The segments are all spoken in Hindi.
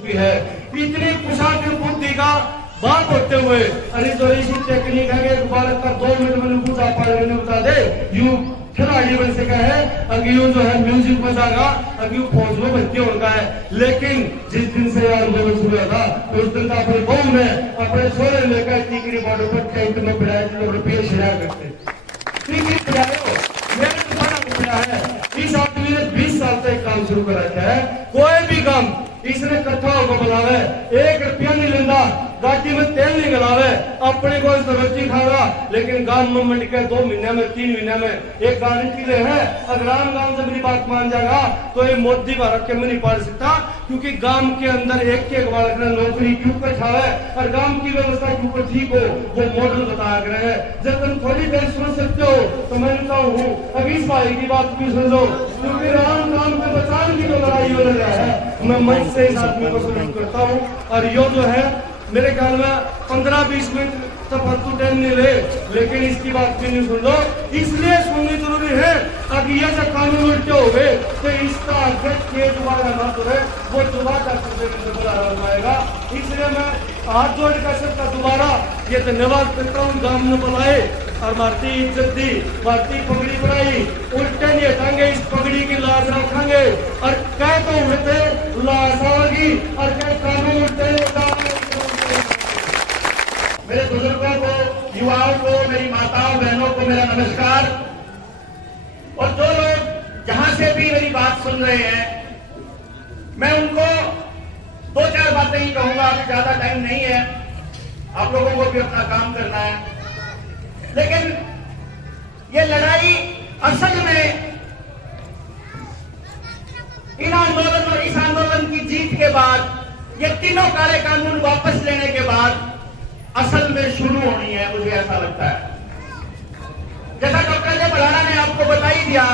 भी है। इतनी कुशाग्र बुद्धि का बात होते हुए अरे तो ऐसी टेक्निक है कि बालक का 2 मिनट में पूछा पाले बता दे यू खिलाड़ी बन सका है। अगर यू जो है म्यूजिक बजागा, अगर यू फौज में भर्ती होगा है। लेकिन जिस दिन से आंदोलन शुरू हुआ था तो उस दिन अपने गाँव में अपने छोरे लेकर टीकरी बॉर्डर पर टेंट में बिठाए रुपये शिरा करते टीकरी बिठाए। मेरे तो बड़ा बिछड़ा है। इस आदमी ने 20 साल से काम शुरू कर रखा है। कोई भी काम इसने कट्ठा होकर बुलावे, 1 रुपया नहीं लेता, गाड़ी में तेल नहीं गलावे, अपने को रोटी खागा। लेकिन गांव में मंड के 2 महीने में 3 महीने में एक गारंटी ले है। अगर गांव से मेरी बात मान जाएगा तो ये मोदी भारत के में नहीं पढ़ सकता, क्योंकि गांव के अंदर एक बालक ने नौकरी क्यों कर छावे और गांव की व्यवस्था क्यों ठीक हो वो मॉडल बताया गया है। जब तुम थोड़ी देर सुन सकते हो तो मैं कहता हूँ अभी इस भाई की बात भी सुन लो, क्योंकि राम नाम के बचाने की जो लड़ाई हो रहा है मैं मंच से इस आदमी को सल्यूट करता हूँ। और यो जो है मेरे ख्याल में 15-20 मिनट तो फालतू टाइम नहीं ले, लेकिन इसकी बात भी नहीं सुन लो, इसलिए सुननी जरूरी है। अगर ये जो कानून उल्टे हो गए तो इसका अध्यक्ष ये दोबारा ना तो है वो दोबारा आएगा। इसलिए मैं हाथ जोड़ कर सबका दोबारा ये धन्यवाद करता हूँ। गांव में बुलाए और भारतीय इज्जत दी, भारतीय पगड़ी बनाई, उल्टे नहीं हटाएंगे, इस पगड़ी की लाज रखेंगे। और कह तो उल्टे लाश होगी और कह कानून उल्टे मेरे बुजुर्गों को, युवाओं को, मेरी माताओं बहनों को मेरा नमस्कार। और जो लोग जहां से भी मेरी बात सुन रहे हैं मैं उनको 2-4 बातें ही कहूंगा, अभी ज्यादा टाइम नहीं है, आप लोगों को भी अपना काम करना है। लेकिन ये लड़ाई असल में इन आंदोलन और इस आंदोलन की जीत के बाद, ये तीनों काले कानून वापस लेने के बाद असल में शुरू होनी है, मुझे ऐसा लगता है। जैसा डॉक्टर ने भलाना ने आपको बता ही दिया,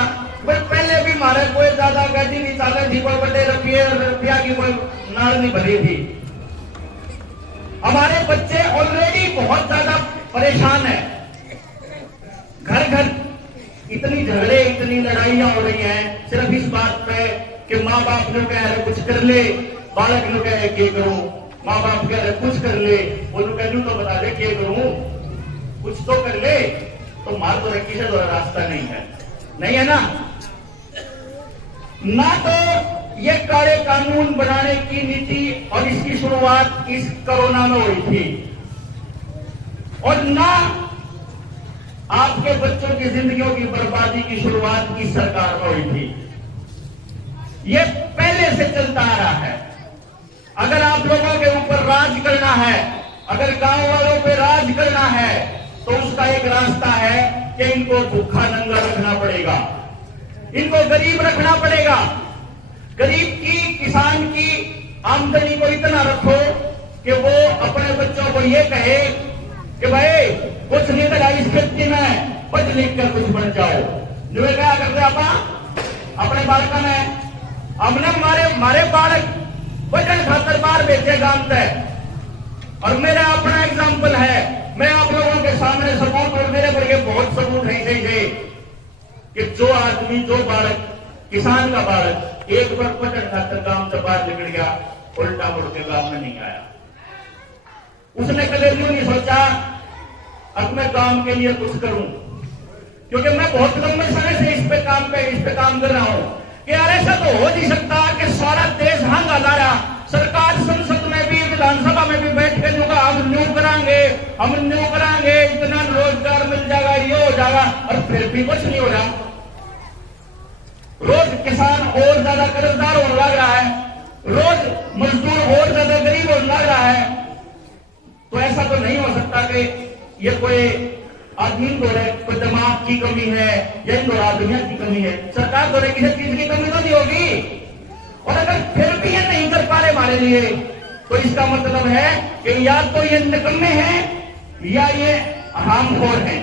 पहले भी हमारे कोई ज्यादा गाड़ी नहीं चाले थी, कोई बड़े रुपया की कोई नाल नहीं भरी थी। हमारे बच्चे ऑलरेडी बहुत ज्यादा परेशान है। घर घर इतनी झगड़े, इतनी लड़ाइयां हो रही हैं सिर्फ इस बात पे कि माँ बाप ने कह रहे कुछ कर ले, बालक ने कह रहे क्या करूं, माँ बाप कह रहे कुछ कर ले, वो कहलू तो बता दे क्या करूं, कुछ तो कर ले। तो मार तो रखी से रास्ता नहीं है, नहीं है ना। ना तो ये काले कानून बनाने की नीति और इसकी शुरुआत इस कोरोना में हुई थी, और ना आपके बच्चों की जिंदगियों की बर्बादी की शुरुआत इस सरकार में हुई थी। ये पहले से चलता आ रहा है। अगर आप लोगों के ऊपर राज करना है, अगर गांव वालों पे राज करना है, तो उसका एक रास्ता है कि इनको भूखा नंगा रखना पड़ेगा, इनको गरीब रखना पड़ेगा। गरीब की, किसान की आमदनी को इतना रखो कि वो अपने बच्चों को ये कहे कि भाई कुछ नहीं लगा इस खेती में, पढ़ लिख कर कुछ बन जाओ। जो क्या करते अपने बालक में हमने मारे बालक वजन खातर बाहर बेचे गांव तक। और मेरा अपना एग्जाम्पल है, मैं आप लोगों के सामने सबूत, और मेरे पर ये बहुत सबूत है कि जो आदमी, जो बालक, किसान का बालक एक बार वजन खातर गांव से बाहर निकल गया, उल्टा मुड़ के गांव में नहीं आया। उसने कभी यूं नहीं सोचा अब मैं गांव के लिए कुछ करूं, क्योंकि मैं बहुत लंबे समय से इस पे काम कर रहा हूं कि यार ऐसा तो हो नहीं सकता कि सारा देश हंगा लाया, सरकार संसद में भी, विधानसभा में भी बैठ के होगा हम न्यू करांगे, इतना रोजगार मिल जाएगा, ये हो जाएगा, और फिर भी कुछ नहीं हो रहा। रोज किसान और ज्यादा कर्जदार होने लग रहा है, रोज मजदूर और ज्यादा गरीब होने लग रहा है। तो ऐसा तो नहीं हो सकता कि ये कोई आदमी कोई दिमाग की कमी है या इन दुनिया की कमी है। सरकार द्वारा किसी चीज की कमी तो नहीं होगी। और अगर फिर भी ये नहीं कर पा रहे हमारे लिए, तो इसका मतलब है कि या तो ये निकम्मे हैं या ये हरामखोर हैं,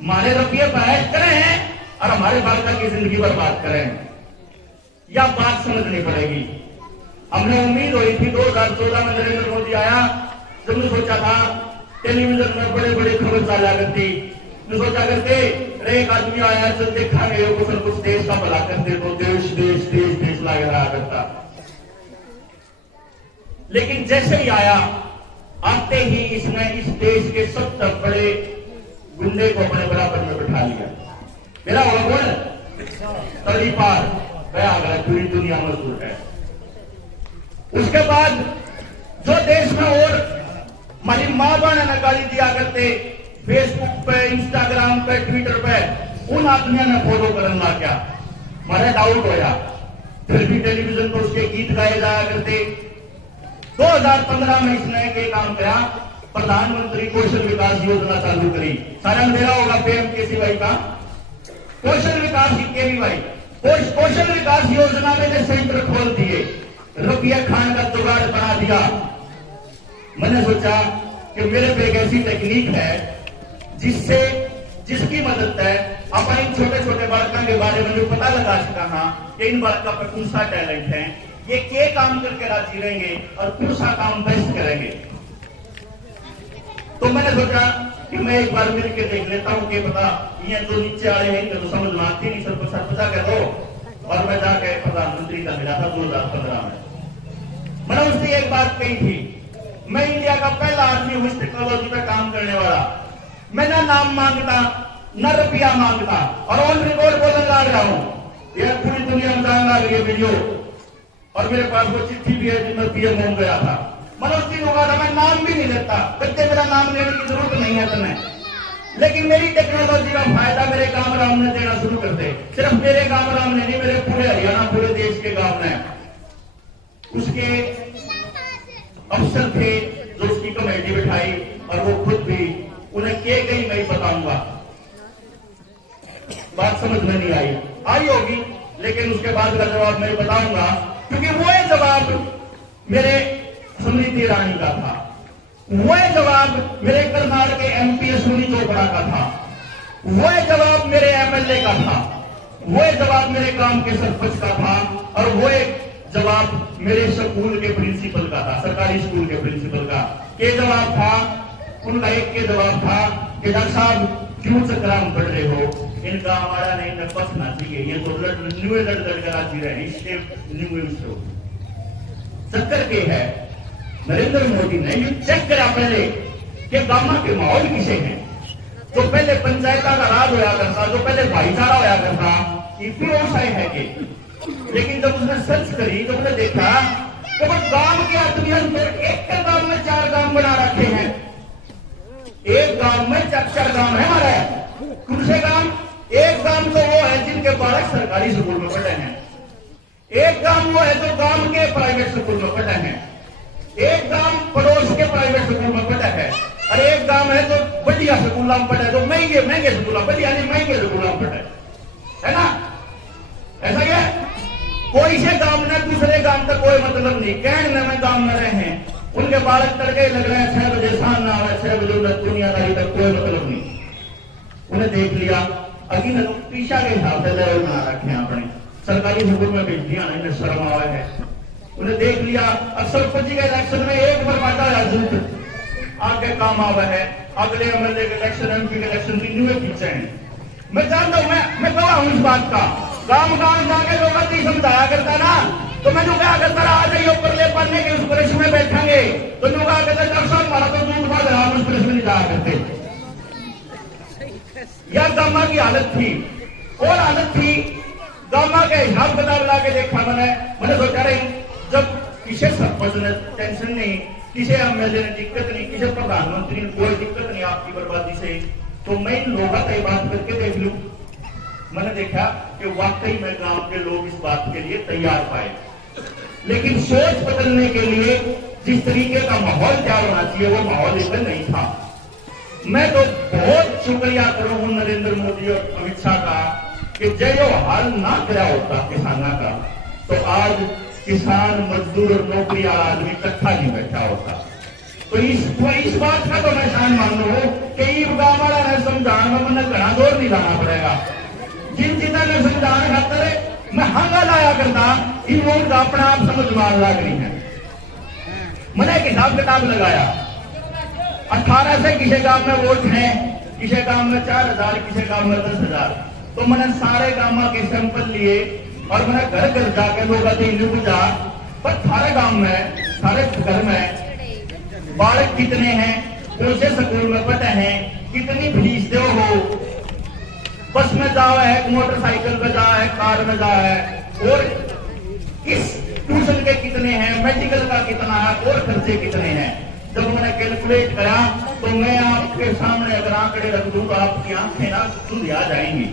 हमारे रुपये बहस करे हैं और हमारे बालक की जिंदगी बर्बाद करें। या बात समझनी पड़ेगी। हमने उम्मीद हुई थी 2014 में नरेंद्र मोदी आया, जब मैं सोचा था टेलीविजन में बड़े बड़े खबर चला करती, मैं सोचा करते एक आदमी आया चल देखा गया कुछ न कुछ देश का भला करते, तो देश देश देश देश लग रहा करता। लेकिन जैसे ही आया, आते ही इसने इस देश के 70 बड़े गुंडे को अपने बराबर में बिठा लिया। मेरा कौन तली पार गया, पूरी दुनिया मजबूत है। उसके बाद जो देश में और हमारी मां बहन ने गाली दिया करते फेसबुक पे, इंस्टाग्राम पे, ट्विटर पे, उन आदमियों ने फॉलो करने लग गया। हमारा डाउट होया, फिर भी टेलीविजन पर उसके गीत गाए जाया करते। 2015 में इसने एक काम किया, प्रधानमंत्री कौशल विकास योजना चालू करी। सारा अंधेरा होगा पीएमकेसीवाई का कौशल विकास केवीवाई कौशल विकास योजना में ने सेंटर खोल दिए, रुपया खान का जुगाड़ बना दिया। मैंने सोचा कि मेरे पे एक ऐसी टेक्निक है जिसकी मदद है अपन इन छोटे छोटे बालकों के बारे में जो पता लगा सका कि इन बालकों पर कौन सा टैलेंट है, ये क्या काम करके राजी रहेंगे और कौन सा काम बेस्ट करेंगे। तो मैंने सोचा कि मैं एक बार मिल के देख लेता हूं कि पता ये जो नीचे वाले हैं तो समझ में आती नहीं, सबको सर पता कर दो। और मैं जाके प्रधानमंत्री का मिला था 2015 में। मैंने उससे एक बात कही थी, मैं इंडिया का पहला आदमी हूं इस टेक्नोलॉजी पर काम करने वाला। मैं ना नाम मांगता न रुपया मांगता, और ऑन रिकॉर्ड बोलने लग रहा हूं, यह पूरी दुनिया में जान लग रही है वीडियो। और मेरे पास वो चिट्ठी भी है जिसमें पीएम हो गया था। मनोज सिंह होगा था, मैं नाम भी नहीं लेता, बच्चे मेरा नाम लेने की जरूरत नहीं है तुम्हें। लेकिन मेरी टेक्नोलॉजी का फायदा मेरे गांव राम ने देना शुरू कर दे। सिर्फ मेरे गांव राम ने नहीं, मेरे पूरे हरियाणा, पूरे देश के गांव ने। उसके अफसर थे जो उसकी कमेटी बिठाई, और वो खुद भी उन्हें के गई मैं बताऊंगा। बात समझ में नहीं आई होगी, लेकिन उसके बाद का जवाब मैं बताऊंगा, क्योंकि वो जवाब मेरे स्मृति ईरानी का था, वो जवाब मेरे करनाल के एमपी सुनी चोपड़ा का था, वो जवाब मेरे एमएलए का था, वो जवाब मेरे गांव के सरपंच का था, और वो जवाब मेरे स्कूल के प्रिंसिपल का था, सरकारी स्कूल के प्रिंसिपल का। ये जवाब था उनका, एक के जवाब था कि डॉक्टर साहब क्यों चक्राम पढ़ रहे हो, इनका हमारा नहीं न बसना चाहिए, ये तो लड़ कर आती रहे। चक्कर के है नरेंद्र मोदी ने ये चेक करा पहले कि गांव के माहौल किसे हैं। तो पहले पंचायत का राज होया करता, जो पहले भाईचारा होया करता, ये व्यवसाय है कि। लेकिन जब उसने सर्च करी तो उसने देखा कि वो गांव के आदमी एक गांव में 4 गांव बना रखे हैं, एक गांव में 4 गांव है हमारे। कौन से गांव? एक गांव तो वो है जिनके बालक सरकारी स्कूल में पढ़े हैं, एक गांव वो है जो गांव के प्राइवेट स्कूल में पढ़े हैं, एक गांव पड़ोस के प्राइवेट स्कूल में पढ़ा है, और एक गांव है जो बढ़िया स्कूल में पढ़ा है, जो महंगे स्कूल में, बढ़िया नहीं महंगे स्कूल में पढ़ा है ना। ऐसा क्या कोई से गांव ने दूसरे गांव तक कोई मतलब नहीं, कहने में गांव में रहे हैं, उनके बालक तड़के लग रहे हैं 6 बजे शाम ना आवे, 6 बजे दुनियादारी तक कोई मतलब नहीं। उन्हें देख लिया, अभी ने पीछा के हिसाब से लेवल बना रखे हैं अपने सरकारी स्कूल में भेज दिया, इन्हें शर्म आवे है। उन्हें देख लिया, अक्सर सरपंच के इलेक्शन में एक बार बांटा आगे काम आवा है, अगले एमएलए के इलेक्शन, एमपी के इलेक्शन की न्यू पीछे हैं। मैं जानता हूं, मैं गवाह हूं इस बात का। गांव गांव जाके लोग नहीं समझाया करता ना, तो मैं जो क्या करता रहा, आ जाइए ऊपर ले पढ़ने के उस ब्रश में बैठेंगे, तो लोग आगे डॉक्टर साहब हमारा तो दूध खा रहा, उस ब्रश में नहीं जाया करते। यह गामा की हालत थी, और हालत थी गामा के हिसाब किताब ला के देखा मैंने सोचा रही, जब किसी सरपंच ने टेंशन नहीं, किसी एमएलए ने दिक्कत नहीं, किसी प्रधानमंत्री ने कोई दिक्कत नहीं आपकी बर्बादी से, तो मैं इन लोगों से बात करके देख लूं। मैंने देखा कि वाकई में गांव के लोग इस बात के लिए तैयार पाए, लेकिन सोच बदलने के लिए जिस तरीके का माहौल तैयार होना चाहिए वो माहौल इधर नहीं था। मैं तो बहुत शुक्रिया करूं नरेंद्र मोदी और अमित शाह का कि जो हाल ना किया होता किसानों का, तो आज किसान, मजदूर और नौकरी वाला आदमी इकट्ठा नहीं बैठा होता। तो इस बात का तो मैं शान मानू कि गांव वाला ने समझाने में मैंने घना जोर नहीं लाना पड़ेगा। जिन चीजों ने समझाने खातर मैं हंगा लाया करता, इन लोगों का अपना आप समझ मान लग रही है। मैंने एक हिसाब किताब लगाया, 18 से किसी गांव में वोट है, किसी गांव में 4000, किसी गांव में 10,000। तो मैंने सारे गांव के सैंपल लिए और मैंने घर घर जाके लोग बुझा, पर सारे गांव में सारे घर में बालक कितने हैं, कौन से स्कूल में पढ़े हैं, कितनी फीस दो हो, बस में जाओ है, मोटरसाइकिल में जाओ है, कार में जाओ है, और इस ट्यूशन के कितने हैं, मेडिकल का कितना है, और खर्चे कितने हैं। जब मैंने कैलकुलेट करा तो मैं आपके सामने अगर आंकड़े रख दूं तो आपकी आंखें ना सुध आ जाएंगी।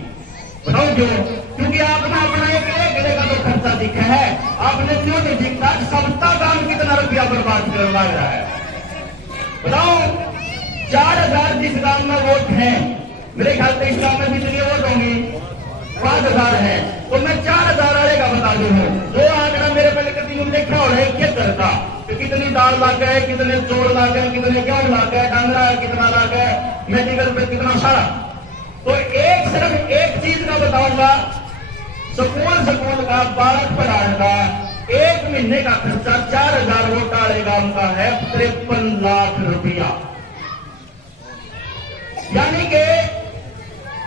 बताओ क्यों? क्योंकि आपने अपना एक का तो खर्चा दिखा है, आपने क्यों नहीं दिखता सबका काम कितना रुपया बर्बाद करने लग रहा है। बताओ 4000 जिस गांव में वोट है, मेरे ख्याल से इस गांव में कितनी वोट होंगी, 5000 है, तो मैं 4000 वाले का बता दूं। वो आंकड़ा मेरे पहले कभी यूं देखा हो रहा है क्या करता, तो कितनी दाल ला गए, कितने चोर ला गए, कितने गेहूं ला गए, डांगरा कितना ला गए, मेडिकल पे कितना सारा। तो एक सिर्फ एक चीज का बताऊंगा, स्कूल का बालक पढ़ाने का 1 महीने का खर्चा 4000 वोट डालेगा उनका है 53 लाख रुपया। यानी कि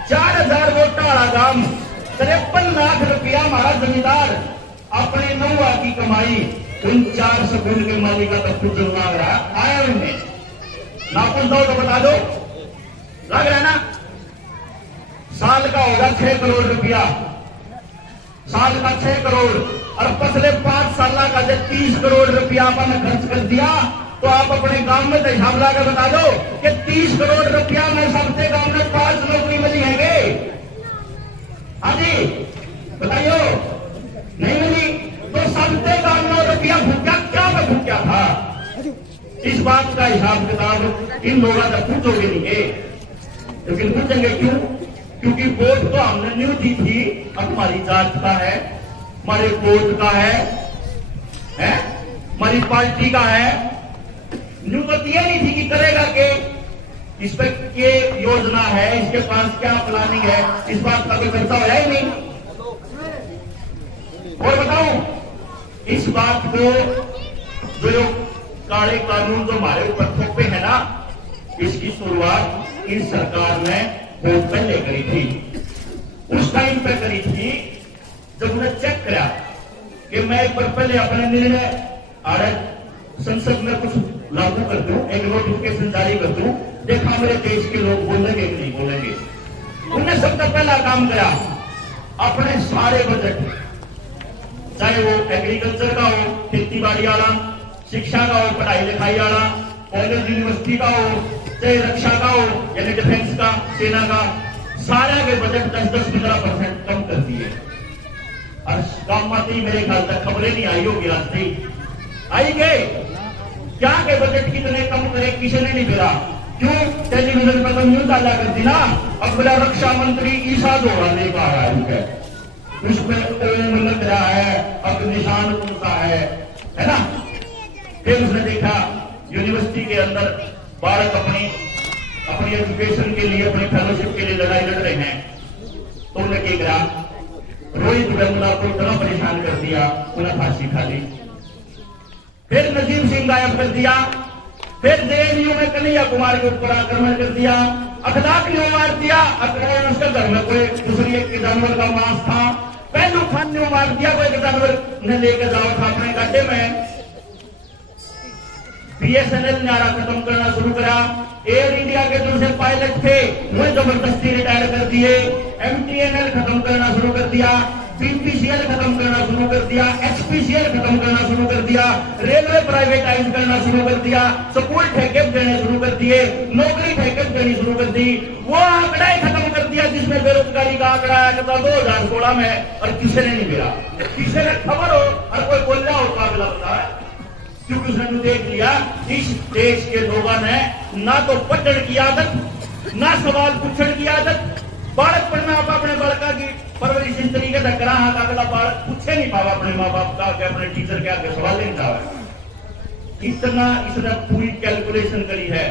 4000 वोट डाला गांव 53 लाख रुपया हमारा जमींदार अपने नौवा की कमाई उन 4 स्कूल के मालिक का तो खुद लग रहा आया उनमें ना कुछ दो तो बता दो, लग रहा है ना। साल का होगा 6 करोड़ रुपया, साल का 6 करोड़, और पिछले 5 साल का जब 30 करोड़ रुपया आपने खर्च कर दिया तो आप अपने गांव में हिसाब लगा बता दो कि 30 करोड़ रुपया में सबसे गांव में 5 नौकरी मिली है। हाँ जी बताइयो, नहीं मिली तो सबसे गांव में रुपया भूखा क्या मैं भूखा था। इस बात का हिसाब किताब इन लोगों से पूछोगे नहीं है, लेकिन पूछेंगे क्यों? क्योंकि वोट तो हमने न्यू दी थी, अब हमारी जात का है, हमारे वोट का है, हमारी पार्टी का है। न्यू तो ये नहीं थी कि करेगा के इस पर ये योजना है, इसके पास क्या प्लानिंग है, इस बात का कोई चर्चा हो ही नहीं। और बताऊं इस बात को, जो काले कानून जो हमारे ऊपर थोपे है ना, इसकी शुरुआत इस सरकार ने बहुत पहले करी थी। उस टाइम पे करी थी जब उन्हें चेक करा कि मैं एक बार पहले अपने निर्णय आरक्षण संसद में कुछ लागू कर दूं, एक नोटिफिकेशन जारी कर दूं, देखा मेरे देश के लोग बोलेंगे कि नहीं बोलेंगे। उन्हें सबसे पहला काम किया, अपने सारे बजट, चाहे वो एग्रीकल्चर का हो, खेती बाड़ी वाला, शिक्षा का हो, पढ़ाई लिखाई वाला, कॉलेज यूनिवर्सिटी का हो, चाहे रक्षा का हो यानी डिफेंस का, सेना का, सारा के बजट 10-15% कम कर दिए। और काम आती मेरे ख्याल तक खबरें नहीं आई होगी, आज तक आई गए क्या के बजट कितने कम करे किसी ने नहीं मिला। क्यों? टेलीविजन पर तो न्यूज आया करती ना, अब मेरा रक्षा मंत्री ईसा दोहरा ले पा रहा है, उसमें ओम लग रहा है, अब निशान उनका है ना। फिर उसने देखा यूनिवर्सिटी के अंदर बालक अपनी एजुकेशन के लिए, अपनी फेलोशिप के लिए लड़ाई लड़ रहे हैं, तो उन्हें क्या करा, रोहित वेमुला को इतना परेशान कर दिया, उन्हें फांसी खा ली। फिर नजीब सिंह गायब कर दिया, फिर जेएनयू में कन्हैया कुमार के ऊपर आक्रमण कर दिया, अखलाक ने मार दिया, अखलाक उसके घर में कोई दूसरी एक जानवर का मांस था, पहलू खान ने मार दिया, कोई जानवर ने लेकर जाओ था अपने गड्ढे में। बीएसएनएल ने आरा खत्म करना शुरू करा, एयर इंडिया के जो से पायलट थे वो जबरदस्ती रिटायर कर दिए, एमटीएनएल खत्म करना शुरू कर दिया, बीपीसीएल खत्म करना शुरू कर दिया, एचपीसीएल खत्म करना शुरू कर दिया, रेलवे प्राइवेटाइज करना शुरू कर दिया, स्कूल ठेके देने शुरू कर दिए, नौकरी ठेके देनी शुरू कर दी। वो आंकड़ा ही खत्म कर दिया जिसमें बेरोजगारी का आंकड़ा आया था 2016 में, और किसी ने नहीं मिला, किसी ने खबर हो और कोई बोल रहा हो काबिला होता है, क्योंकि उसने देख लिया इस देश के लोगों ने ना तो पढ़ने की आदत, ना सवाल पूछने की आदत। बालक पढ़ना आप अपने बालका की परवरिश इस तरीके से करा, अगला बालक पूछे नहीं पावा अपने माँ बाप का, अपने टीचर के आगे सवाल नहीं था। इतना इसने पूरी कैलकुलेशन करी है।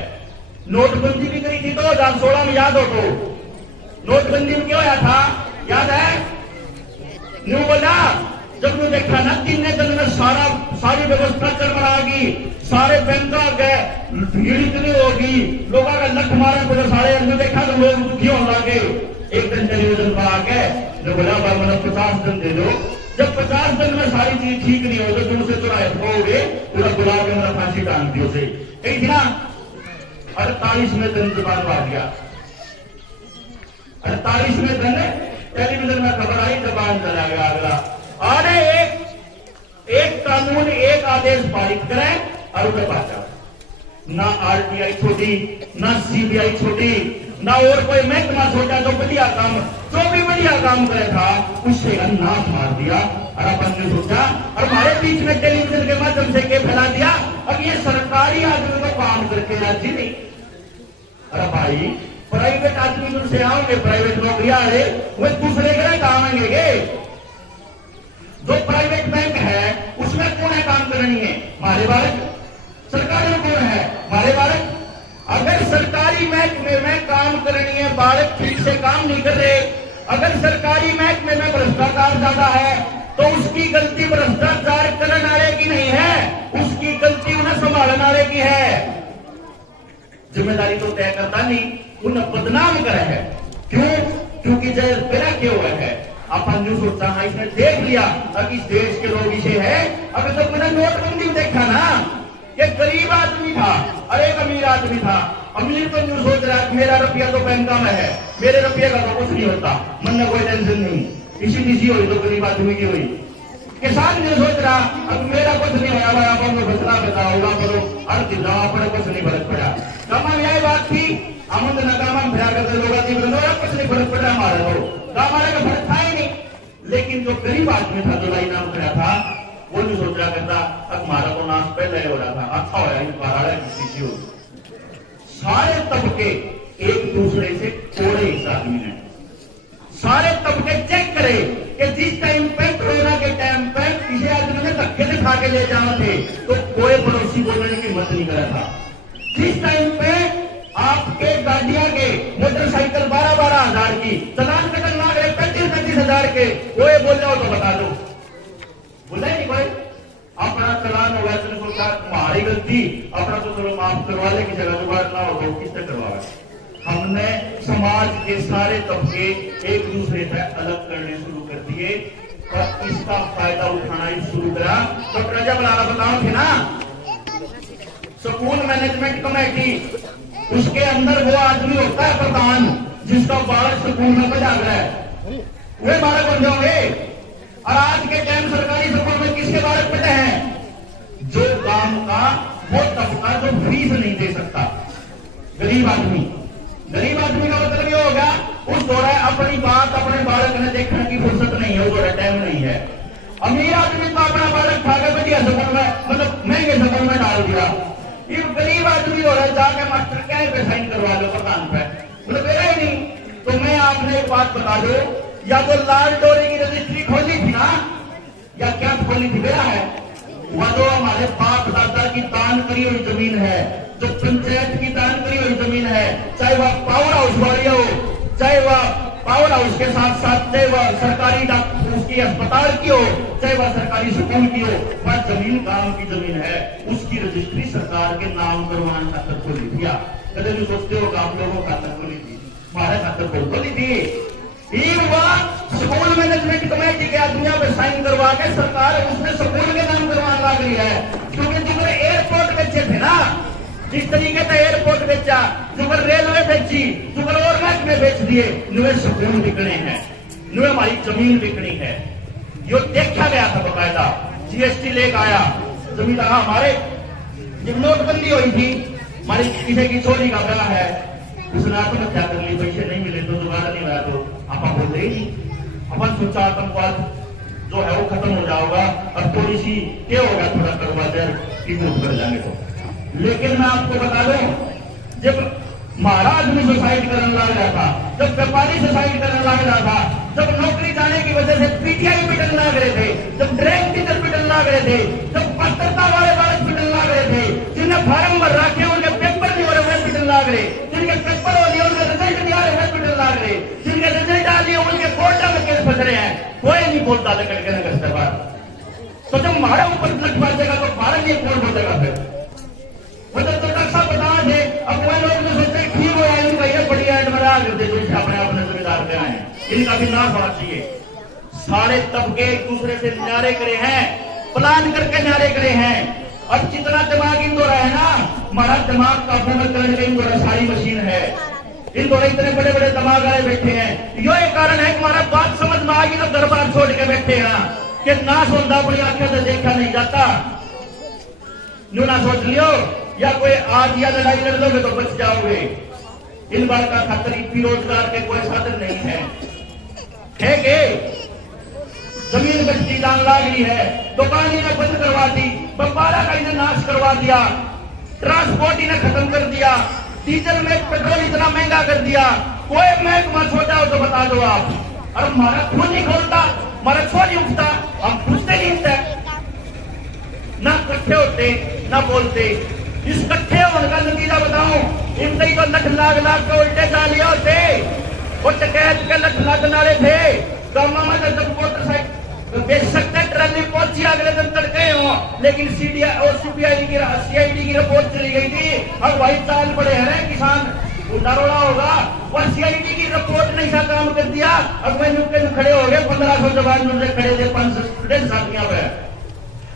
नोटबंदी भी करी थी 2016 में, याद हो तो नोटबंदी में क्या होया था, याद है? न्यू बोला जब न्यू देखा ना 3 दिन में सारी व्यवस्था चरमरागी, सारे बैंक आ गए, भीड़ इतनी होगी, लोगों का लठ मारे बोले सारे, न्यू देखा तो लोग दुखी होने लगे। एक दिन टेलीविजन पर आ गए जो बोला 50 दिन दे दो, जब 50 दिन में सारी चीज ठीक नहीं हो तो तुम उसे चुराए खोगे, पूरा गुलाब के अंदर फांसी टांग दी उसे। कही थी ना 48वें दिन जुबान आ गया, 48वें दिन टेलीविजन में खबर आई, जबान चला गया अगला। अरे एक कानून, एक आदेश पारित करें और उसे बांटा। ना आरटीआई छोटी, ना सीबीआई छोटी, ना और कोई महकमा छोटा जो बढ़िया काम, जो भी बढ़िया काम करे था उससे नाश मार दिया। और अपन ने सोचा और हमारे बीच में टेलीविजन के माध्यम से के फैला दिया, अब ये सरकारी आदमी को काम करके राजी नहीं। अरे भाई प्राइवेट आदमी उनसे आओगे, प्राइवेट नौकरियां है वो दूसरे के काम आएंगे। जो प्राइवेट बैंक है उसमें कौन है काम करनी है? हमारे बालक। सरकारी में कौन है? हमारे बालक। अगर सरकारी महकमे में काम करनी है, बालक ठीक से काम नहीं कर रहे, अगर सरकारी महकमे में भ्रष्टाचार ज्यादा है तो उसकी गलती भ्रष्टाचार करने वाले की नहीं है, उसकी गलती उन्हें संभालने वाले की है। जिम्मेदारी तो तय करता नहीं, उन्हें बदनाम करे है। क्यों? क्योंकि जय मेरा क्यों हुआ है। अपन जो सोचा है इसने देख लिया अब इस देश के लोग इसे है। अगर जब मैंने नोटबंदी में देखा ना, ये गरीब आदमी था और एक अमीर आदमी था। अमीर तो जो सोच रहा है मेरा रुपया तो बैंक में है, मेरे रुपये का तो कुछ नहीं होता, मन में कोई टेंशन नहीं, इसी निजी हुई तो गरीब आदमी की हुई। किसान जो सोच रहा अब मेरा कुछ नहीं होया भाई, अपन को फसला बताओगा करो और जहां पर कुछ नहीं फर्क पड़ा। तमाम यही बात थी, अमन नकाम भया करते लोग कुछ नहीं फर्क पड़ा हमारे को, हमारे का फर्क था ही नहीं। लेकिन जो गरीब आदमी था, जो लाइन नाम खड़ा था, वो नहीं सोच रहा करता अब हमारा तो नाश पहले हो रहा था, अच्छा हो रहा। सारे तबके एक दूसरे से कोड़े इस आदमी ने, सारे तबके चेक करे कि जिस टाइम पे कोरोना के टाइम पे किसी आदमी ने धक्के से खा के ले जाना थे तो कोई पड़ोसी बोलने की हिम्मत नहीं करा था। जिस टाइम पे आपके गाड़ियां के मोटरसाइकिल 12,000 की चलान कटन ना गए 35,000 के, कोई बोल जाओ तो बता दो, बोला नहीं कोई। अपना चलान होगा तो सोचा तुम्हारी गलती, अपना तो चलो माफ करवा ले, की जगह जुगाड़ ना हो तो किससे करवा। हमने समाज के सारे तबके एक दूसरे से अलग करने शुरू कर दिए और इसका फायदा उठाना ही शुरू करा। तो प्रजा बलाना बताओ थे ना, स्कूल मैनेजमेंट कमेटी, उसके अंदर वो आदमी होता है प्रधान जिसका बालक स्कूल में पढ़ा रहा है, वे बालक बन जाओगे। और आज के टाइम सरकारी स्कूल में किसके बालक पढ़े हैं? जो गांव का वो तबका जो फीस नहीं दे सकता, गरीब आदमी। गरीब आदमी का मतलब ये होगा उस दौरा अपनी बात अपने बालक ने देखने की फुर्सत नहीं है, वो टाइम नहीं है। अमीर आदमी को अपना बालक खाकर बढ़िया स्कूल में, मतलब महंगे स्कूल में डाल दिया। ये गरीब आदमी हो रहा है जाके मास्टर क्या है पे साइन करवा लो प्रधान पे, मतलब मेरा ही नहीं। तो मैं आपने एक बात बता दो, या तो लाल डोरी की रजिस्ट्री खोली थी ना, या क्या खोली थी मेरा है, वह जो हमारे बाप दादा की दान करी हुई जमीन है, जो पंचायत की दान करी हुई जमीन है, चाहे वह पावर हाउस वाली हो, चाहे वह पावर हाउस के साथ साथ चाहे वह सरकारी उसकी अस्पताल की हो, चाहे वह सरकारी स्कूल की हो, वह जमीन गांव की जमीन है, उसकी रजिस्ट्री सरकार के नाम करवाने खातर खोली थी। कदे भी सोचते हो आप लोगों खातर खोली थी, हमारे खातर खोली थी। स्कूल मैनेजमेंट कमेटी के आदमियों पे साइन करवा के सरकार उसने स्कूल के नाम करवाने लग रही है। क्योंकि जो एयरपोर्ट बेचे थे ना, जिस तरीके से एयरपोर्ट बेचा, जो रेलवे बेची, जो और महकमे बेच दिए, नुए स्कूल बिकने हैं, नुए हमारी जमीन बिकनी है। यो देखा गया था बकायदा, जीएसटी लेकर आया जमीन। हमारे जब नोटबंदी हुई थी, हमारी किसी की चोरी का गला है, उसने आत्महत्या कर ली, पैसे नहीं मिले तो दोबारा नहीं आया तो आप बोलते ही नहीं। अपन सोचा आतंकवाद जो है वो खत्म हो जाएगा और थोड़ी सी क्या होगा, थोड़ा करवा की मूव कर जाएंगे तो। लेकिन मैं आपको बता दूं, जब महाराज में सुसाइड करने लग रहा था, जब व्यापारी सुसाइड करने लग रहा था, जब नौकरी जाने की वजह से पीटीआई पिटन लग रहे थे, जब ड्राइंग टीचर पिटन लग रहे थे, जब पत्रता वाले बालक पिटन लग रहे थे, जिन्हें फार्म भर रखे उनके पेपर नहीं हो रहे वे पिटन लग रहे, जिनके पेपर हो रहे उनके रिजल्ट नहीं आ रहे वे पिटन लग रहे, जिनके रिजल्ट आ रही है उनके कोर्टा में केस फंस रहे हैं, कोई नहीं बोलता लेकर के नगर सरकार। तो जब हमारे ऊपर लठ बाजेगा तो भारत ये कौन बोलेगा फिर? मतलब तो डॉक्टर साहब बता रहे, अब वो लोग जो सोचते हैं ठीक हो जाए, इनका ये बढ़िया एडमरा करते जो अपने अपने जिम्मेदार पे आए, इनका भी नाश होना चाहिए। सारे तबके एक दूसरे से न्यारे करे हैं, प्लान करके न्यारे करे हैं। और जितना दिमाग इन दो है ना, हमारा दिमाग काबू में करने की इन सारी मशीन है। इन दोनों इतने बड़े बड़े दिमाग वाले बैठे हैं। यो एक कारण है कि हमारा बात समझ में आ गई तो घर बार छोड़ के बैठे हैं कि ना सुनता अपनी आंखें से देखा नहीं जाता। यूं ना सोच लियो या कोई आज या लड़ाई लड़ लोगे तो बच जाओगे। इन बार का खतरी रोजगार के कोई साधन नहीं है कि जमीन बचती जान लाग रही है, दुकान इन्हें बंद करवा दी, व्यापारा का इन्हें नाश करवा दिया, ट्रांसपोर्ट इन्हें खत्म कर दिया, डीजल में पेट्रोल इतना महंगा कर दिया। कोई महकमा छोटा हो तो बता दो आप। और हमारा खून नहीं खोलता, हमारा छो नहीं उठता, हम पूछते नहीं उठते, ना इकट्ठे होते ना बोलते। इस इकट्ठे होने का नतीजा बताऊं, इनसे ही तो लठ लाख लाख के उल्टे डालिया होते, वो टकैत के लठ लाख नारे थे। गाँव में जब मोटरसाइकिल बेच सकते ट्रैली पहुंची अगले दिन तड़के हो, लेकिन सीडीआई और सीबीआई की सीआईडी की रिपोर्ट चली गई थी। अब वही चाल पड़े हैं किसान उदारोड़ा होगा, और सीआईडी की रिपोर्ट नहीं सा काम कर दिया। अब मैं खड़े हो गए 1500 जवान उनसे खड़े थे 5 स्टूडेंट साथियों में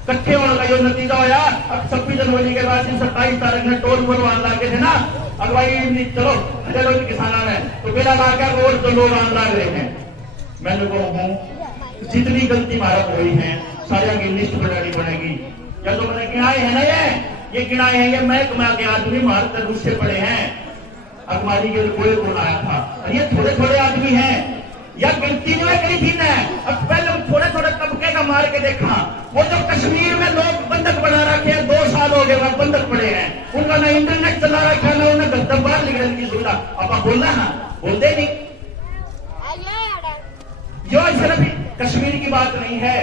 इकट्ठे होने का जो नतीजा होया। अब 26 जनवरी के बाद 27 तारीख में टोल बनवान लागे थे ना, अब भाई चलो चलो किसाना ने तो बिना लागे और जो लोग आन लाग रहे हैं। मैं लोगों हूँ जितनी गलती हमारा हुई है सारे की लिस्ट बनानी पड़ेगी। या तो मैंने गिनाए है ना, ये गिनाए हैं, ये महकमा के आदमी मारकर गुस्से पड़े हैं। अखबारी के कोई कौन आया था, और ये थोड़े थोड़े आदमी हैं या गिनती जो है करी थी ना। अब पहले थोड़े थोड़े तबके का मार के देखा। वो जो कश्मीर में लोग बंधक बना रखे हैं, 2 साल हो गए वह बंधक पड़े हैं, उनका ना इंटरनेट चला रखा ना उन्हें गद्दम बाहर निकलने की सुविधा। अब आप बोलना है, बोलते नहीं। जो सिर्फ कश्मीर की बात नहीं है,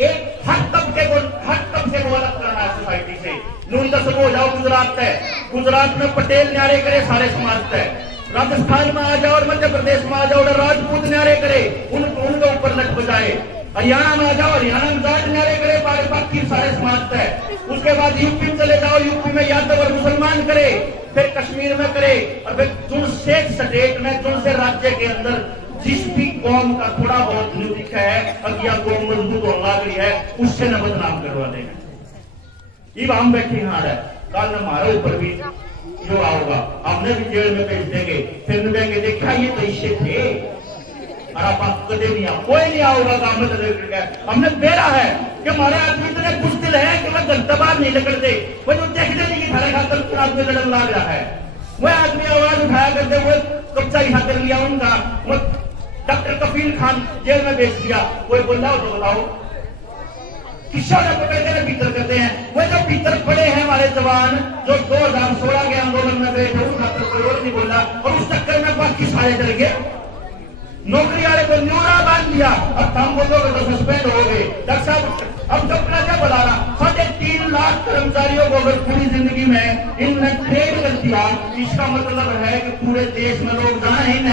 एक हर तबके को अलग करना है सोसाइटी से। नून दस हो जाओ गुजरात है, गुजरात में पटेल न्यारे करे सारे समाज है। राजस्थान में आ जाओ और मध्य प्रदेश में आ जाओ और राजपूत न्यारे करे, उनके ऊपर लट बजाए। हरियाणा में आ जाओ, हरियाणा में जाट न्यारे करे, बाकी सारे समाज है। उसके बाद यूपी में चले जाओ, यूपी में यादव और मुसलमान करे, फिर कश्मीर में करे, और फिर जुन से स्टेट में जुन से राज्य के अंदर जिस भी कौम का थोड़ा बहुत न्यूदिक है, अगिया कौम मजबूत और लागरी है, उससे न बदनाम करवा देंगे। अब हम बैठे हार है, कल हमारे ऊपर भी जो आओगा हमने भी जेल में भेज देंगे, फिर देंगे देखा ये तो इससे थे। और आप कदे नहीं आओ, कोई नहीं आओगा काम में। हमने बेरा है कि हमारे आदमी इतने बुजदिल है कि वह गलतबार नहीं निकलते, वो जो देखते नहीं कि थारे खातर आदमी लड़न लग रहा है। वह आदमी आवाज उठाया करते हुए कब्जा यहाँ कर लिया उनका। डॉक्टर कफील खान जेल में भेज दिया, कोई बोल रहा हो तो बताओ। किस्सा ने पकड़ के भीतर करते हैं। वो जो भीतर पड़े हैं हमारे जवान जो 2016 के आंदोलन में गए थे, उस डॉक्टर कोई और नहीं बोला, और उस चक्कर में बाकी सारे डर गए। नौकरी वाले को न्यूरा बांध दिया, अब हम बोलोगे तो सस्पेंड हो गए। डॉक्टर साहब अब डॉक्टर क्या बता रहा, 3.5 लाख कर्मचारियों को अगर पूरी जिंदगी में इनने ट्रेन कर दिया, इसका मतलब है कि पूरे देश में लोग जाना ही न,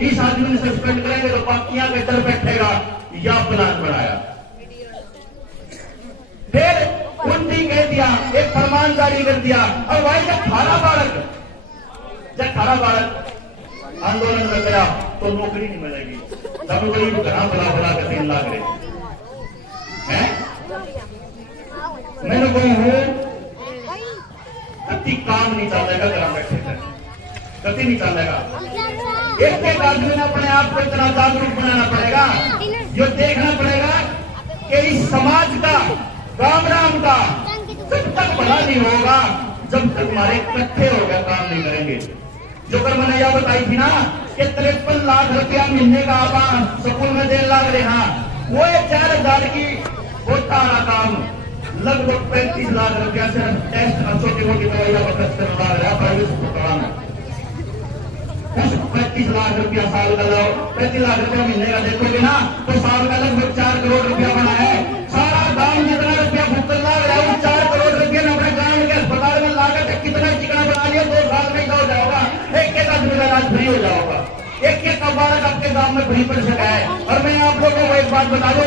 इस आदमी ने सस्पेंड करेंगे तो बाकियां के डर बैठेगा। या प्लान बनाया, फिर उन्हीं कह दिया, एक फरमान जारी कर दिया। और भाई जब 18 बालक आंदोलन में गया तो नौकरी नहीं मिलेगी। तब कोई घना बला कर 3 लाख रहे हैं। मैंने कोई हूं कति काम नहीं चलेगा, घर बैठे थे कति नहीं चलेगा। एक आदमी ने अपने आप को इतना जागरूक बनाना पड़ेगा, जो देखना पड़ेगा कि इस समाज का राम का जब तक भला नहीं होगा, जब तक हमारे इकट्ठे हो गया काम नहीं करेंगे। जो कर मैंने यह बताई थी ना कि 53 लाख रुपया महीने का आप स्कूल में देने लग रहे हैं, वो 4000 की होता रहा काम, लगभग 35 लाख रुपया से टेस्ट और छोटी मोटी दवाइयां खर्च करने लग रहा प्राइवेट अस्पताल में। 35 लाख रुपया साल का लो, 35 लाख रुपया महीने का देखोगे ना तो साल का लगभग 4 करोड़ रुपया बना है। सारा गांव जितना रुपया भुगतन लग रहा है, 4 करोड़ रुपया ने अपने गांव के अस्पताल में लागत कितना चिकना बना लिया, 2 साल में हो जाएगा। एक आदमी का इलाज फ्री हो जाएगा, एक बालक आपके गांव में फ्री पड़ सका है। और मैं आप लोगों को एक बात बता दूं,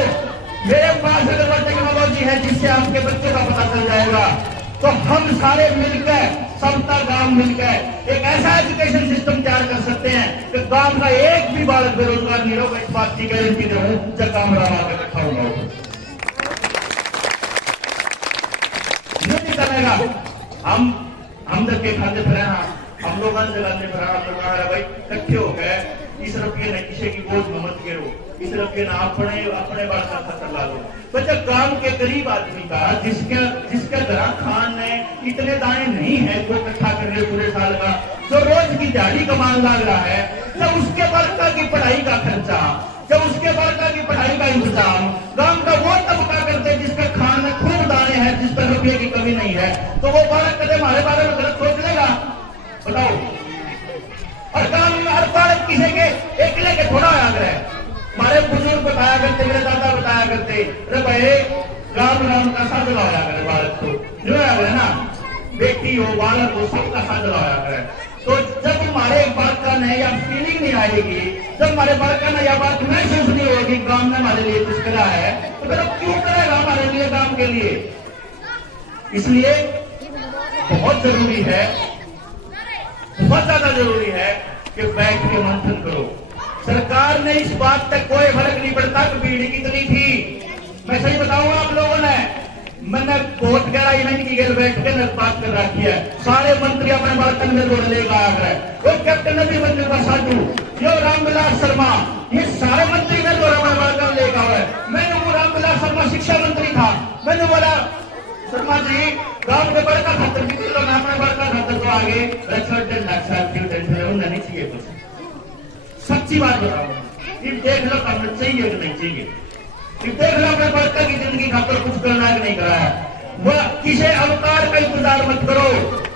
मेरे पास अगर वो टेक्नोलॉजी है जिससे आपके बच्चों का पता चल जाएगा तो हम सारे मिलकर, सबका गांव मिलकर एक ऐसा एजुकेशन सिस्टम तैयार कर सकते हैं कि गांव का एक भी बालक बेरोजगार नहीं होगा। इस बात की गारंटी दे हूं जब काम रहा कर रखा होगा। नहीं चलेगा। हम जब के खाते फिर हम लोग जगाते फिर हम लोग भाई इकट्ठे हो गए, इस रुपये ने किसी की बोझ में मत गिरो, इस रुपये ने अपने बात का खतर ला दो। तो जब गांव के गरीब आदमी का जिसका जरा खान ने इतने दाने नहीं है जो इकट्ठा कर ले पूरे साल का, जो रोज की दिहाड़ी कमान लग रहा है, जब उसके बड़का की पढ़ाई का खर्चा, जब उसके बड़का की पढ़ाई का इंतजाम गांव का वो तबका करते जिसका खान में खूब दाने हैं, जिस पर रुपये की कमी नहीं है, तो वो बालक कदे हमारे बारे में गलत सोच लेगा? बताओ। और गांव में हर बालक किसी के एकले के थोड़ा याद रहे। हमारे बुजुर्ग बताया करते, मेरे दादा बताया करते, अरे भाई राम का साथ लाया करे बालक को, जो है ना, बेटी हो बालक हो सबका साथ लाया करे। तो जब हमारे बालका ने या फीलिंग नहीं आएगी, जब हमारे बालका ने या बात महसूस नहीं होगी गांव ने हमारे लिए कुछ करा है, तो फिर क्यों करेगा हमारे लिए, गांव के लिए? इसलिए बहुत जरूरी है, बहुत ज्यादा जरूरी है कि बैठ के मंथन करो। सरकार ने इस बात तक कोई फर्क नहीं पड़ता कि भीड़ कितनी थी। मैं सही बताऊंगा आप लोगों ने, मैंने बहुत गहराई में इनकी गेल बैठ के बात कर रखी है। सारे मंत्री अपने बर्तन में जोड़ लेकर आ गए। वो कैप्टन अभिमन्यु का साधु, यो रामविलास शर्मा, ये सारे मंत्री में जोड़ अपने बर्तन लेकर आए। मैंने वो रामविलास शर्मा शिक्षा मंत्री था, मैंने बोला शर्मा जी गांव के बड़का खातर भी तो मैं अपने बड़का खातर तो आगे नहीं चाहिए कुछ। सच्ची बात बताओ, ये देख लो करना चाहिए कि नहीं चाहिए, ये देख लो अपने बड़का की जिंदगी खातर कुछ करना है कि नहीं करा है। वह किसी अवतार का इंतजार मत करो,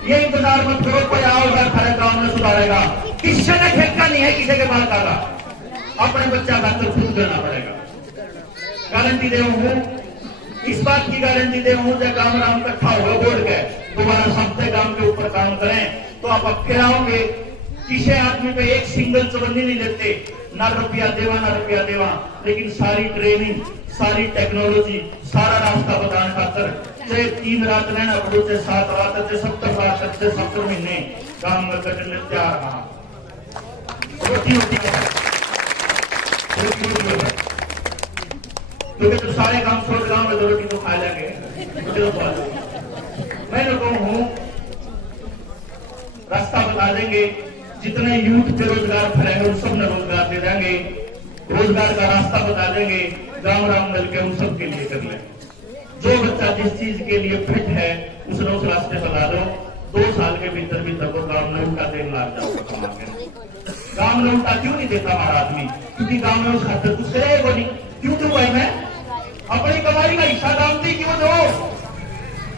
ये इंतजार मत करो कोई आओगा खड़े गांव में सुधारेगा। किसी ने ठेका नहीं है किसी के बड़का का, अपने बच्चा खातर खुद करना पड़ेगा। गारंटी दे हूं, इस बात की गारंटी दे हूं, जब गांव राम इकट्ठा होगा बोल के दोबारा सबसे गांव के ऊपर काम करें तो आप अकेले आओगे। किसी आदमी पे एक सिंगल चवन्नी नहीं लेते, ना रुपया देवा, लेकिन सारी ट्रेनिंग, सारी टेक्नोलॉजी, सारा रास्ता बताने खातर चाहे 3 रात रहना पड़ो, चाहे 7 रात, चाहे 70 रात, चाहे 70 महीने काम में कटने तैयार रहा। रोटी क्योंकि तो सारे काम छोड़ गांव में रोटी तो खा लेंगे। मैं तो कहूं रास्ता बता देंगे, जितने यूथ बेरोजगार फिरेंगे उन सब ने रोजगार दे देंगे, रोजगार का रास्ता बता देंगे, गांव राम मिलकर उन सब के लिए कर ले। जो बच्चा जिस चीज के लिए फिट है उसने उस रास्ते बता दो, 2 साल के भीतर वो गांव में उल्टा देने लग जाओ। गांव में उल्टा क्यों नहीं देता हमारा आदमी? क्योंकि गांव में उस खातर कुछ करेगा नहीं। क्यों दूं भाई मैं अपनी कमाई का हिस्सा गांव दी क्यों दो?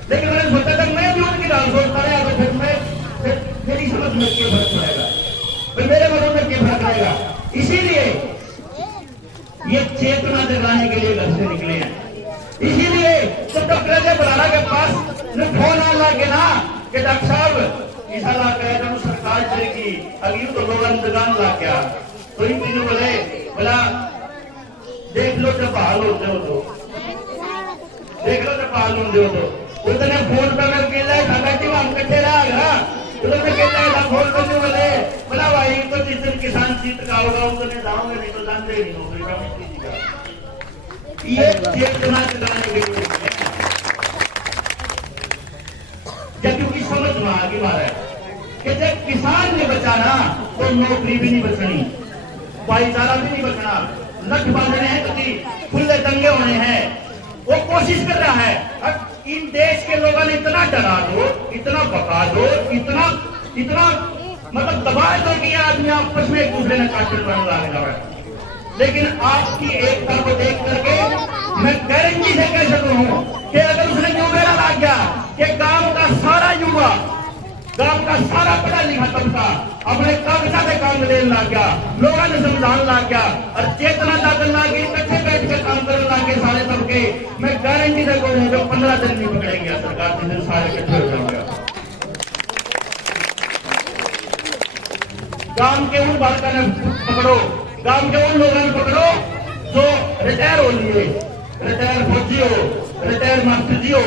लेकिन मैंने सोचा था मैं भी उनकी डाल सोचता रहा, तो फिर मैं मेरी समझ में क्यों फर्क पड़ेगा, फिर मेरे मन में क्यों फर्क आएगा? इसीलिए ये चेतना जगाने के लिए घर से निकले हैं। इसीलिए तो डॉक्टर ने बुलाना के पास फोन आने लगे ना कि डॉक्टर साहब ऐसा ला गया जब सरकार चलेगी अभी तो लोग इंतजाम ला गया, तो इन तीनों बोले बोला देख लो जब हाल होते हो तो देख लो जब हाल होते हो तो उतने फोन पे मैं कहला था बैठी हम कट्ठे रहा गया, तो मैं कहला था फोन करने वाले बोला भाई तो जिस दिन किसान जीत का होगा उतने जाओगे, नहीं तो जानते ही नहीं होगा। ये चेतना जगाने के लिए क्योंकि समझ में आ गई मारा कि जब किसान ने बचाना तो नौकरी भी नहीं बचनी, भाईचारा भी नहीं बचना, लठ बांधने हैं कभी खुले दंगे होने हैं। वो कोशिश कर रहा है अब इन देश के लोगों ने इतना डरा दो, इतना बका दो, इतना मतलब दबा दो कि आदमी आपस में एक दूसरे ने काटने बनने लगा है। लेकिन आपकी एकता को देख करके मैं गारंटी से कह सकता हूं कि अगर उसने युवा लग गया कि गांव का सारा युवा, गांव का सारा पढ़ा लिखा तबका अपने कागजा पे काम देने लग गया, लोगों ने समझाने लग गया और चेतना जागने लगी, इकट्ठे बैठ के काम करने लगे सारे तबके, मैं गारंटी से कहूंगा जो 15 दिन नहीं पकड़ेंगे सरकार जिस दिन सारे इकट्ठे हो जाएंगे। गांव के उन बालका ने पकड़ो, गांव के उन लोगों को पकड़ो जो रिटायर हो लिए, रिटायर फौजी हो, रिटायर मास्टर जी हो,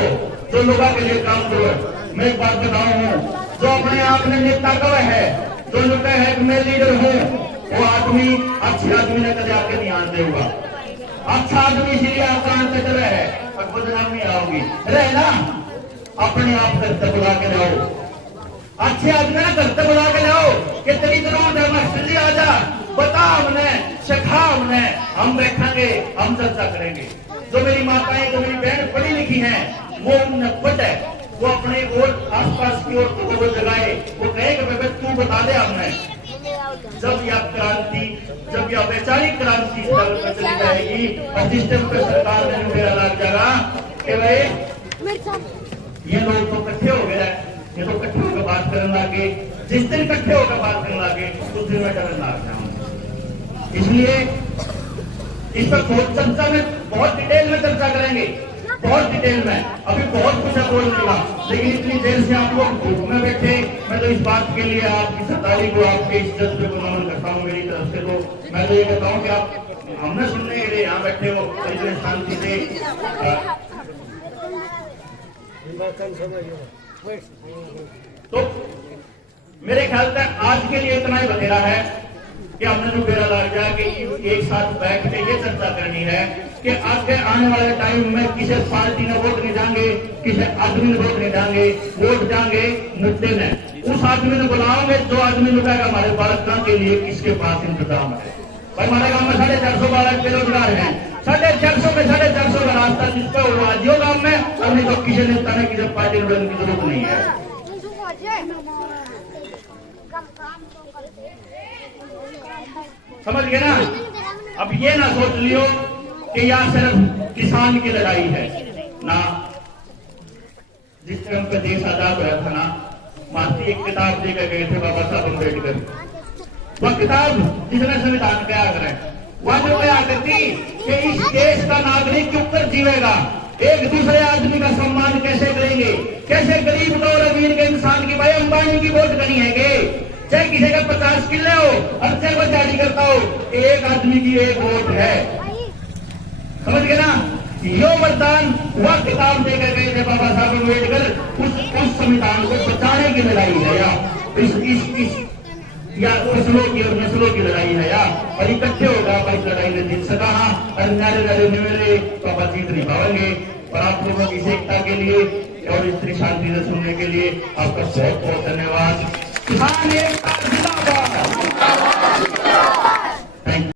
जो लोगों के लिए काम करो। मैं एक बात बताऊं, जो अपने आप में नेता कव है, जो लोग है कि मैं लीडर हूं, वो आदमी अच्छे आदमी ने कभी आके नहीं आने देगा। अच्छा आदमी इसलिए आक्रांत कर रहा है पर बदनाम नहीं आओगी रहे ना, अपने आप करते बुला के लाओ। अच्छे आदमी ना करते बुला के लाओ कि तेरी जरूरत है, मास्टर जी आजा, बता हमने, सिखा हमने, हम बैठेंगे, हम चर्चा करेंगे। जो मेरी माताएं, जो मेरी बहन पढ़ी लिखी हैं, वो नब्बत है, वो अपने और आसपास की औरतों को वो जगाए, वो कहे कि बेबे तू बता दे हमने। जब यह क्रांति, जब यह वैचारिक क्रांति चली जाएगी और जिस टाइम पे सरकार ने मेरा लाग जाएगा कि भाई ये लोग तो इकट्ठे हो गए, ये तो इकट्ठे होकर बात करने लगे, जिस दिन इकट्ठे होकर बात करने लगे उस दिन मैं डरने लग जाऊंगा। इसलिए इस पर बहुत चर्चा में, बहुत डिटेल में चर्चा करेंगे, बहुत डिटेल में। अभी बहुत कुछ है बोलने का, लेकिन इतनी देर से आप लोग ग्रुप में बैठे, मैं तो इस बात के लिए आपकी सरदारी को, आपके इज्जत को नमन करता हूँ मेरी तरफ से। तो मैं तो ये कहता हूँ कि आप हमने सुनने के लिए यहाँ बैठे हो, इतने शांति से। तो मेरे ख्याल से आज के लिए इतना ही बतेरा है कि हमने जो बेरा लग जाए कि एक साथ बैठ के ये चर्चा करनी है कि आगे आने वाले टाइम में किसी पार्टी ने वोट नहीं देंगे, किसी आदमी ने वोट नहीं देंगे, वोट देंगे मुद्दे में। उस आदमी ने बुलाओगे जो आदमी लुटाएगा हमारे बालक के लिए किसके पास इंतजाम है। भाई हमारे गांव में 450 बालक बेरोजगार हैं, 450 में 450 का रास्ता जिस पर हुआ जियो गांव में, और नहीं तो किसी नेता ने किसी पार्टी में की जरूरत नहीं है। समझ गए ना? अब ये ना सोच लियो कि यह सिर्फ किसान की लड़ाई है ना। जिस टाइम पे देश आजाद हुआ था ना, मास्टर एक किताब लेकर गए थे बाबा साहब अम्बेडकर। वह किताब जिसने संविधान क्या करें, वह जो क्या करती कि इस देश का नागरिक क्यों कर जीवेगा, एक दूसरे आदमी का सम्मान कैसे करेंगे, कैसे गरीब और अमीर के इंसान की, भाई अंबानी की वोट करनी है, चाहे किसी का 50 किले हो और चाहे वो जारी करता हो, एक आदमी की एक वोट है। समझ गए ना? यो वरदान वह किताब देकर गए थे बाबा साहब अम्बेडकर, उस संविधान को बचाने की लड़ाई है या या फसलों की और नस्लों की लड़ाई है या, और इकट्ठे होगा पर इस लड़ाई में जीत सका। और नारे नारे निवेले तो आप जीत नहीं पाएंगे। और आप लोगों की एकता के लिए और इस शांति से सुनने के लिए आपका बहुत बहुत धन्यवाद।